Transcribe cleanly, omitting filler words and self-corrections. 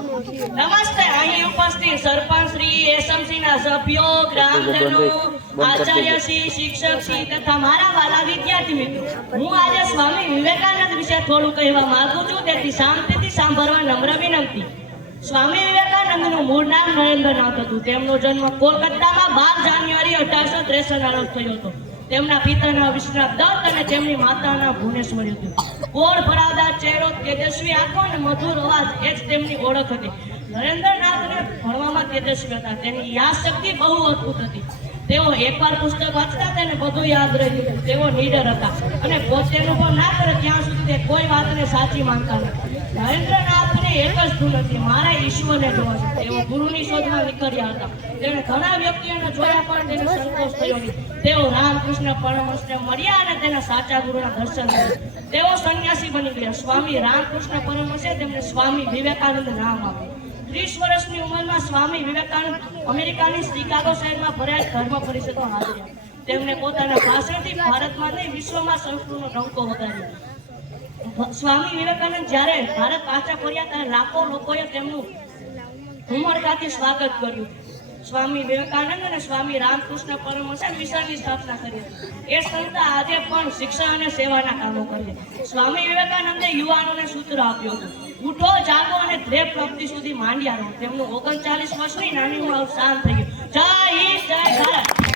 નમસ્તે. અહીં ઉપસ્થિત સરપંચ શ્રી, એસએમસી ના સભ્યો, ગ્રામજનો, આચાર્ય શ્રી, શિક્ષક શ્રી તથા મારા વાલા વિદ્યાર્થી મિત્રો, હું આજે સ્વામી વિવેકાનંદ વિશે થોડું કહેવા માંગુ છું, તેથી શાંતિથી સાંભળવા નમ્ર વિનંતી. સ્વામી વિવેકાનંદનું મૂળ નામ નરેન્દ્રનાથ હતું. તેમનો જન્મ કોલકાતામાં 12 જાન્યુઆરી 1863 ના રોજ થયો હતો. તેમના પિતાના વિશ્વનાથ દત્ત અને તેમની માતાના ભુવનેશ્વરી હતું. ગોળ ભરાવદાર ચહેરો, તેજસ્વી આંખો અને મધુર અવાજ એ જ તેમની ઓળખ હતી. નરેન્દ્રનાથને ભણવામાં તેજસ્વી હતા. તેની યાદશક્તિ બહુ અદ્ભુત હતી. તેઓ એકવાર પુસ્તક વાંચતા તેને બધું યાદ રહ્યું. તેઓ નીડર હતા અને પોતે અનુભવ ના કરે ત્યાં સુધી તે કોઈ વાતને સાચી માનતા નથી. નરેન્દ્રનાથને એક જ ધૂન હતી, મારે ઈશ્વરને જોવા છે. તેઓ ગુરુની શોધમાં નીકળ્યા હતા. તેણે ઘણા વ્યક્તિઓને જોયા પણ તેને સંતોષ થયો નહીં. તેઓ રામકૃષ્ણ પરમહંસને મળ્યા અને તેના સાચા ગુરુના દર્શન કર્યા. તેઓ સંન્યાસી બની ગયા. સ્વામી રામકૃષ્ણ પરમહંસે તેમને સ્વામી વિવેકાનંદ નામ આપ્યું. 30 વર્ષની ઉંમરમાં સ્વામી વિવેકાનંદ અમેરિકાની શિકાગો શહેરમાં ભરાયેલ ધર્મ પરિષદમાં હાજર્યા. તેમણે પોતાના ભાષણથી ભારતમાં નહીં વિશ્વમાં સંસ્કૃતનો ડંકો વગાડ્યો. સ્વામી વિવેકાનંદ જ્યારે ભારત પાછા ફર્યા ત્યારે લાખો લોકોએ તેમનું ઉમળકાથી સ્વાગત કર્યું. સ્વામી વિવેકાનંદ અને સ્વામી રામકૃષ્ણ પરમહંસે મિશનની સ્થાપના કરી. એ સંસ્થા આજે પણ શિક્ષણ અને સેવાના કામો કરે છે. સ્વામી વિવેકાનંદે યુવાનોને સૂત્ર આપ્યું હતું, ઉઠો, જાગો અને ધ્યેય પ્રાપ્તિ સુધી માંડ્યા રહો. તેમનું 39 વર્ષની નાની ઉંમર અવસાન થઈ ગયું. જય હિન્દ, જય ભારત.